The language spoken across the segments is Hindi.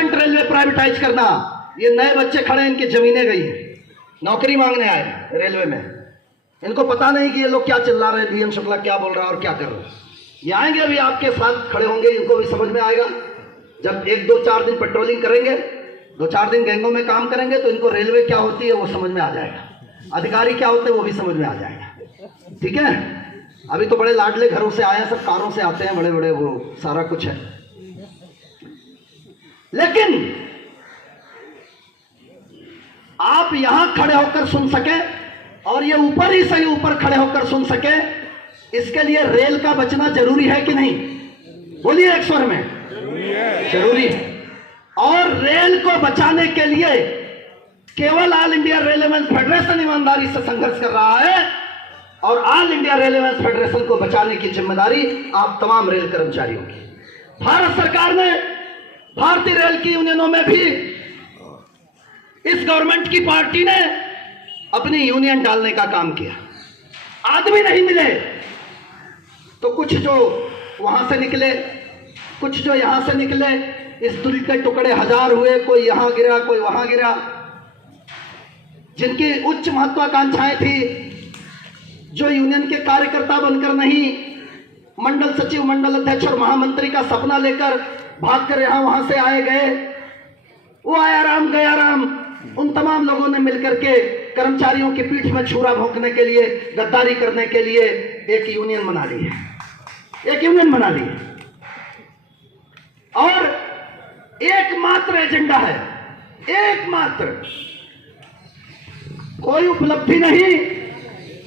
100% रेलवे प्राइवेटाइज करना। ये नए बच्चे खड़े, इनकी जमीनें गई हैं, नौकरी मांगने आए रेलवे में, इनको पता नहीं कि ये लोग क्या चिल्ला रहे हैं, डीएन शुक्ला क्या बोल रहा है और क्या कर रहे हैं। ये आएंगे अभी आपके साथ खड़े होंगे, इनको भी समझ में आएगा। जब 1-2-4 दिन पेट्रोलिंग करेंगे, 2-4 दिन गैंगों में काम करेंगे, तो इनको रेलवे क्या होती है वो समझ में आ जाएगा, अधिकारी क्या होते हैं वो भी समझ में आ जाएगा। ठीक है, अभी तो बड़े लाडले घरों से आए हैं, सब कारों से आते हैं, बड़े बड़े, वो सारा कुछ है। लेकिन आप यहां खड़े होकर सुन सके और ये ऊपर ही सही ऊपर खड़े होकर सुन सके, इसके लिए रेल का बचना जरूरी है कि नहीं? बोलिए एक स्वर में। जरूरी है। और रेल को बचाने के लिए केवल ऑल इंडिया रेलवे फेडरेशन ईमानदारी से संघर्ष कर रहा है, और ऑल इंडिया रेलवे फेडरेशन को बचाने की जिम्मेदारी आप तमाम रेल कर्मचारियों की। भारत सरकार ने भारतीय रेल की यूनियनों में भी, इस गवर्नमेंट की पार्टी ने अपनी यूनियन डालने का काम किया। आदमी नहीं मिले तो कुछ जो वहां से निकले, कुछ जो यहां से निकले, इस दिल के टुकड़े हजार हुए, कोई यहां गिरा कोई वहां गिरा। जिनकी उच्च महत्वाकांक्षाएं थी, जो यूनियन के कार्यकर्ता बनकर नहीं, मंडल सचिव, मंडल अध्यक्ष और महामंत्री का सपना लेकर भागकर यहां वहां से आए गए, वो आया राम गया राम, उन तमाम लोगों ने मिलकर के कर्मचारियों की पीठ में छुरा भोंकने के लिए, गद्दारी करने के लिए एक यूनियन बना ली है, एक यूनियन बना ली है। और एकमात्र एजेंडा है, एकमात्र, कोई उपलब्धि नहीं,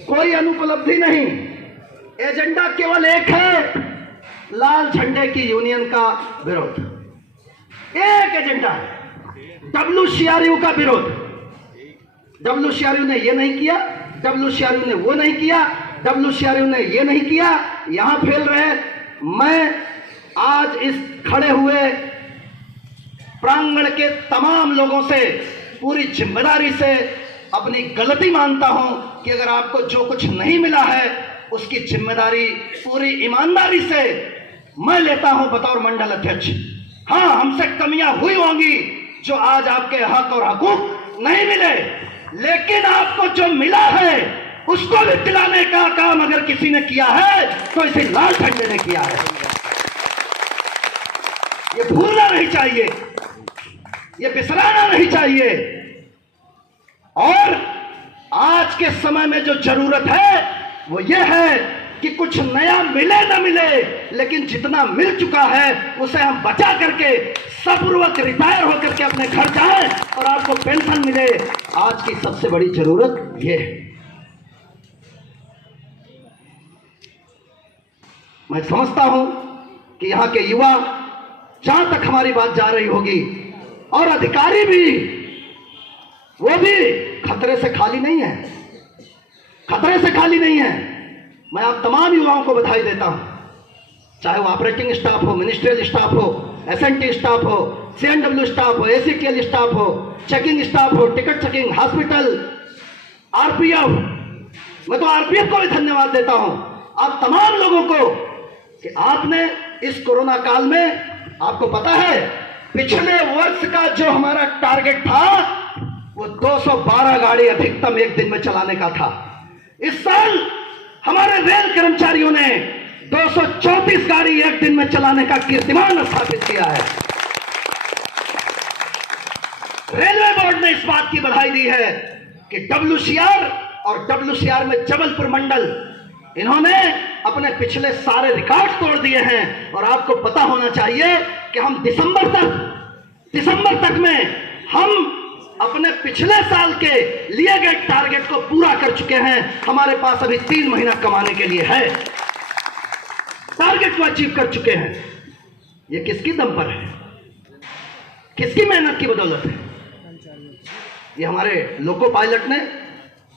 कोई अनुपलब्धि नहीं, एजेंडा केवल एक है, लाल झंडे की यूनियन का विरोध। एक एजेंडा है, WCRU का विरोध। WCRU ने ये नहीं किया, WCRU ने वो नहीं किया, WCRU ने ये नहीं किया, यहां फैल रहे। मैं आज इस खड़े हुए प्रांगण के तमाम लोगों से पूरी जिम्मेदारी से अपनी गलती मानता हूं कि अगर आपको जो कुछ नहीं मिला है उसकी जिम्मेदारी पूरी ईमानदारी से मैं लेता हूं बतौर मंडल अध्यक्ष। हां, हमसे कमियां हुई होंगी जो आज आपके हक और हकूक नहीं मिले, लेकिन आपको जो मिला है उसको भी दिलाने का काम अगर किसी ने किया है तो इसे लाल झंडे ने किया है। ये भूलना नहीं चाहिए, ये बिसराना नहीं चाहिए। और आज के समय में जो जरूरत है वो ये है कि कुछ नया मिले न मिले, लेकिन जितना मिल चुका है उसे हम बचा करके सपूर्वक रिटायर होकर के अपने घर जाएं और आपको पेंशन मिले। आज की सबसे बड़ी जरूरत ये है। मैं समझता हूं कि यहां के युवा, जहां तक हमारी बात जा रही होगी, और अधिकारी भी, वो भी खतरे से खाली नहीं है, खतरे से खाली नहीं है। मैं आप तमाम युवाओं को बधाई देता हूं, चाहे वो ऑपरेटिंग स्टाफ हो, मिनिस्ट्रियल स्टाफ हो, एसएनटी स्टाफ हो, सीएनडब्ल्यू स्टाफ हो, एसीटीएल स्टाफ हो, चेकिंग स्टाफ हो, टिकट चेकिंग, हॉस्पिटल, आरपीएफ। मैं तो आरपीएफ को भी धन्यवाद देता हूं, आप तमाम लोगों को, कि आपने इस कोरोना काल में, आपको पता है पिछले वर्ष का जो हमारा टारगेट था वो 212 गाड़ी अधिकतम एक दिन में चलाने का था। इस साल हमारे रेल कर्मचारियों ने 234 गाड़ी एक दिन में चलाने का कीर्तिमान स्थापित किया है। रेलवे बोर्ड ने इस बात की बधाई दी है कि WCR और WCR में जबलपुर मंडल, इन्होंने अपने पिछले सारे रिकॉर्ड तोड़ दिए हैं। और आपको पता होना चाहिए कि हम दिसंबर तक में हम अपने पिछले साल के लिए गए टारगेट को पूरा कर चुके हैं। हमारे पास अभी 3 महीना कमाने के लिए है, टारगेट को अचीव कर चुके हैं। ये किसकी दम पर है, किसकी मेहनत की बदौलत है? ये हमारे लोको पायलट ने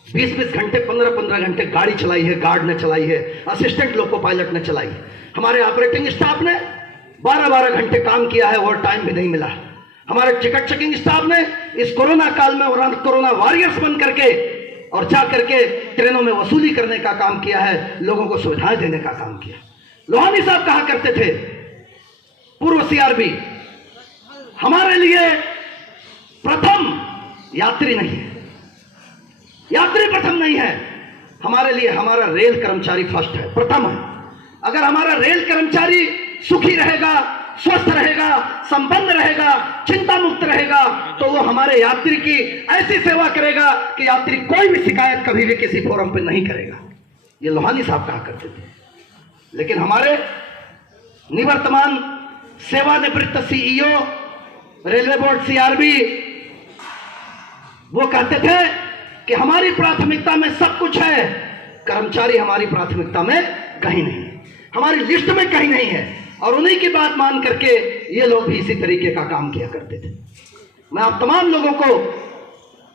20-20 घंटे, 15-15 घंटे गाड़ी चलाई है, गार्ड ने चलाई है, असिस्टेंट लोको पायलट ने चलाई है। हमारे ऑपरेटिंग स्टाफ ने 12-12 घंटे काम किया है, और टाइम भी नहीं मिला। हमारे टिकट चेकिंग स्टाफ ने इस कोरोना काल में कोरोना वॉरियर्स बन करके और जा करके ट्रेनों में वसूली करने का काम किया है, लोगों को सुविधाएं देने का काम किया। लोहानी साहब कहा करते थे, पूर्व सीआरबी, हमारे लिए प्रथम यात्री नहीं है, यात्री प्रथम नहीं है। हमारे लिए हमारा रेल कर्मचारी फर्स्ट है, प्रथम है। अगर हमारा रेल कर्मचारी सुखी रहेगा, स्वस्थ रहेगा, संपन्न रहेगा, चिंता मुक्त रहेगा, तो वो हमारे यात्री की ऐसी सेवा करेगा कि यात्री कोई भी शिकायत कभी भी किसी फोरम पे नहीं करेगा। ये लोहानी साहब कहा करते थे। लेकिन हमारे निवर्तमान सेवानिवृत्त सीईओ, रेलवे बोर्ड सीआरबी, वो कहते थे कि हमारी प्राथमिकता में सब कुछ है, कर्मचारी हमारी प्राथमिकता में कहीं नहीं, हमारी लिस्ट में कहीं नहीं है। और उन्हीं की बात मान करके ये लोग भी इसी तरीके का काम किया करते थे। मैं आप तमाम लोगों को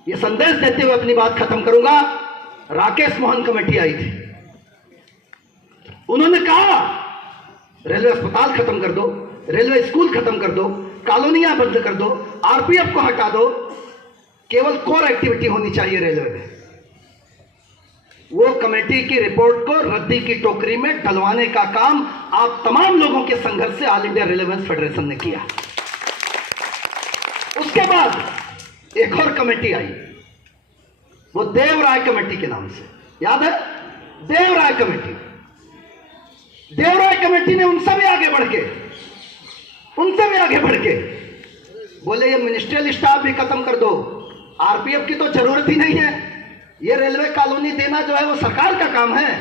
ये संदेश देते हुए अपनी बात खत्म करूंगा। राकेश मोहन कमेटी आई थी, उन्होंने कहा रेलवे अस्पताल खत्म कर दो, रेलवे स्कूल खत्म कर दो, कॉलोनियां बंद कर दो, आरपीएफ को हटा दो, केवल कोर एक्टिविटी होनी चाहिए रेलवे में। वो कमेटी की रिपोर्ट को रद्दी की टोकरी में डलवाने का काम आप तमाम लोगों के संघर्ष से ऑल इंडिया रेलवे फेडरेशन ने किया। उसके बाद एक और कमेटी आई, वो देवराय कमेटी के नाम से, याद है? देवराय कमेटी। देवराय कमेटी ने उनसे भी आगे बढ़ के बोले ये मिनिस्ट्रियल स्टाफ भी खत्म कर दो, आरपीएफ की तो जरूरत ही नहीं है, ये रेलवे कॉलोनी देना जो है वो सरकार का काम है,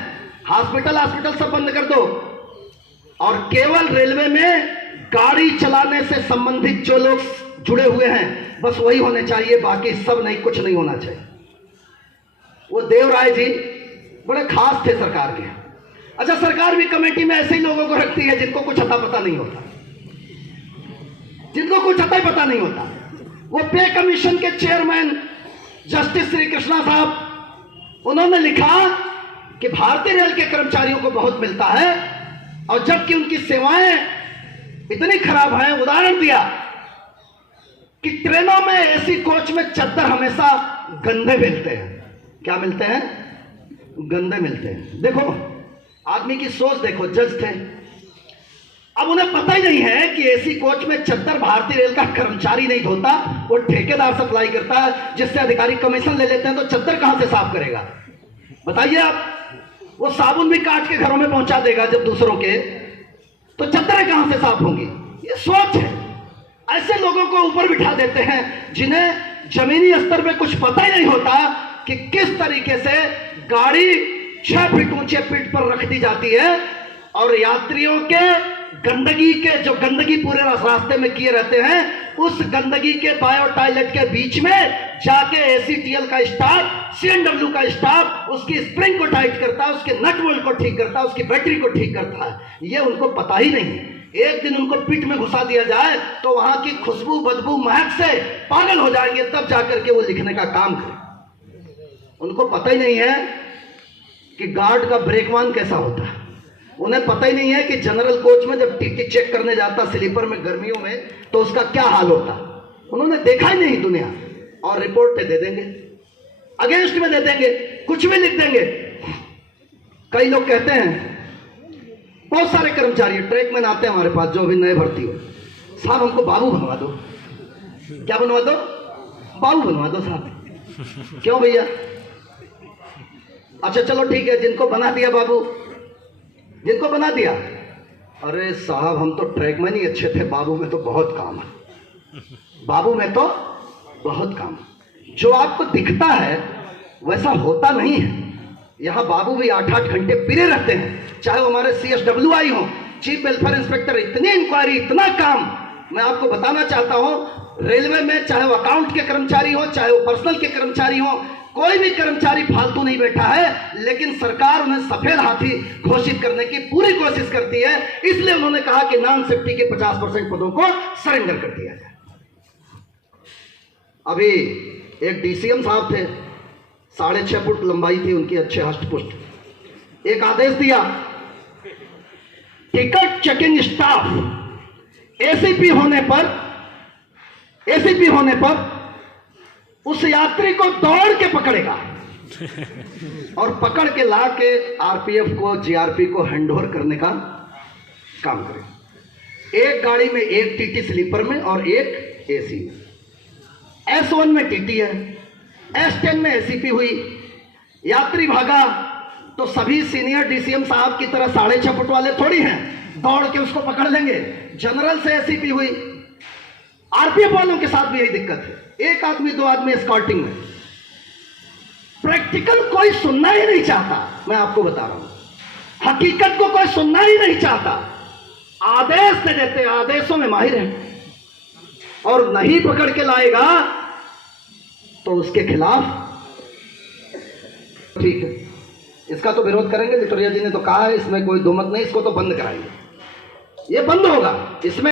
हॉस्पिटल सब बंद कर दो, और केवल रेलवे में गाड़ी चलाने से संबंधित जो लोग जुड़े हुए हैं बस वही होने चाहिए, बाकी सब नहीं, कुछ नहीं होना चाहिए। वो देवराय जी बड़े खास थे सरकार के। अच्छा, सरकार भी कमेटी में ऐसे ही लोगों को रखती है जिनको कुछ अता पता नहीं होता, जिनको कुछ अता पता नहीं होता। वो पे कमीशन के चेयरमैन जस्टिस श्री कृष्णा साहब, उन्होंने लिखा कि भारतीय रेल के कर्मचारियों को बहुत मिलता है और जबकि उनकी सेवाएं इतनी खराब हैं। उदाहरण दिया कि ट्रेनों में एसी कोच में चद्दर हमेशा गंदे मिलते हैं। क्या मिलते हैं? गंदे मिलते हैं। देखो आदमी की सोच देखो, जज थे, अब उन्हें पता ही नहीं है कि एसी कोच में चद्दर भारतीय रेल का कर्मचारी नहीं धोता, वो ठेकेदार सप्लाई करता है, जिससे अधिकारी कमीशन ले लेते हैं। तो चद्दर कहां से साफ करेगा बताइए आप? वो साबुन भी काट के घरों में पहुंचा देगा जब दूसरों के, तो चद्दरें कहां से साफ होंगी? ये सोच है। ऐसे लोगों को ऊपर बिठा देते हैं जिन्हें जमीनी स्तर पे कुछ पता ही नहीं होता कि किस तरीके से गाड़ी 6 फीट ऊंचे पीठ पर रख दी जाती है और यात्रियों के गंदगी के जो गंदगी पूरे रास्ते में किए रहते हैं, उस गंदगी के बायो टॉयलेट के बीच में जाके एसीटीएल का स्टाफ, सीएनडब्ल्यू का स्टाफ उसकी स्प्रिंग को टाइट करता है, उसके नट बोल्ट को ठीक करता है, उसकी बैटरी को ठीक करता है। ये उनको पता ही नहीं। एक दिन उनको पीठ में घुसा दिया जाए तो वहां की खुशबू, बदबू, महक से पागल हो जाएंगे, तब जाकर के वो लिखने का काम करें। उनको पता ही नहीं है कि गार्ड का ब्रेकवान कैसा होता है। उन्हें पता ही नहीं है कि जनरल कोच में जब टिकट चेक करने जाता स्लीपर में गर्मियों में तो उसका क्या हाल होता। उन्होंने देखा ही नहीं दुनिया, और रिपोर्ट पे दे देंगे, अगेंस्ट में दे देंगे, कुछ भी लिख देंगे। कई लोग कहते हैं, बहुत सारे कर्मचारी ट्रैकमैन आते हैं हमारे पास जो अभी नए भर्ती हो, साहब हमको बाबू बनवा दो। क्या बनवा दो? बाबू बनवा दो साहब। क्यों भैया? अच्छा चलो ठीक है, जिनको बना दिया बाबू, जिनको बना दिया, अरे साहब हम तो ट्रैकमैन ही अच्छे थे, बाबू में तो बहुत काम है, बाबू में तो बहुत काम। जो आपको दिखता है वैसा होता नहीं है। यहाँ बाबू भी 8-8 घंटे पिरे रहते हैं, चाहे वो हमारे CSWI हो, चीफ वेलफेयर इंस्पेक्टर, इतनी इंक्वायरी, इतना काम। मैं आपको बताना चाहता हूं, रेलवे में चाहे वो अकाउंट के कर्मचारी हो, चाहे वो पर्सनल के कर्मचारी हो, कोई भी कर्मचारी फालतू नहीं बैठा है। लेकिन सरकार उन्हें सफेद हाथी घोषित करने की पूरी कोशिश करती है, इसलिए उन्होंने कहा कि नॉन सेफ्टी के 50% पदों को सरेंडर कर दिया जाए। अभी एक DCM साहब थे, 6.5 फुट लंबाई थी उनकी, अच्छे हष्ट-पुष्ट। एक आदेश दिया, टिकट चेकिंग स्टाफ एसीपी होने पर उस यात्री को दौड़ के पकड़ेगा और पकड़ के ला के आरपीएफ को, जीआरपी को हैंडओवर करने का काम करेगा। एक गाड़ी में एक टीटी स्लीपर में और एक एसी में, S1 में टीटी है, S10 में एसीपी हुई। यात्री भागा तो सभी सीनियर डीसीएम साहब की तरह 6.5 फुट वाले थोड़ी हैं, दौड़ के उसको पकड़ लेंगे। जनरल से एसीपी हुई। आरपीएफ वालों के साथ भी यही दिक्कत है, एक आदमी 2 आदमी एस्कॉर्टिंग में। प्रैक्टिकल कोई सुनना ही नहीं चाहता, मैं आपको बता रहा हूं, हकीकत को कोई सुनना ही नहीं चाहता। आदेश दे देते, आदेशों में माहिर हैं, और नहीं पकड़ के लाएगा तो उसके खिलाफ ठीक है, इसका तो विरोध करेंगे। लिटोरिया जी ने तो कहा है, इसमें कोई दो मत नहीं, इसको तो बंद कराएंगे, ये बंद होगा। इसमें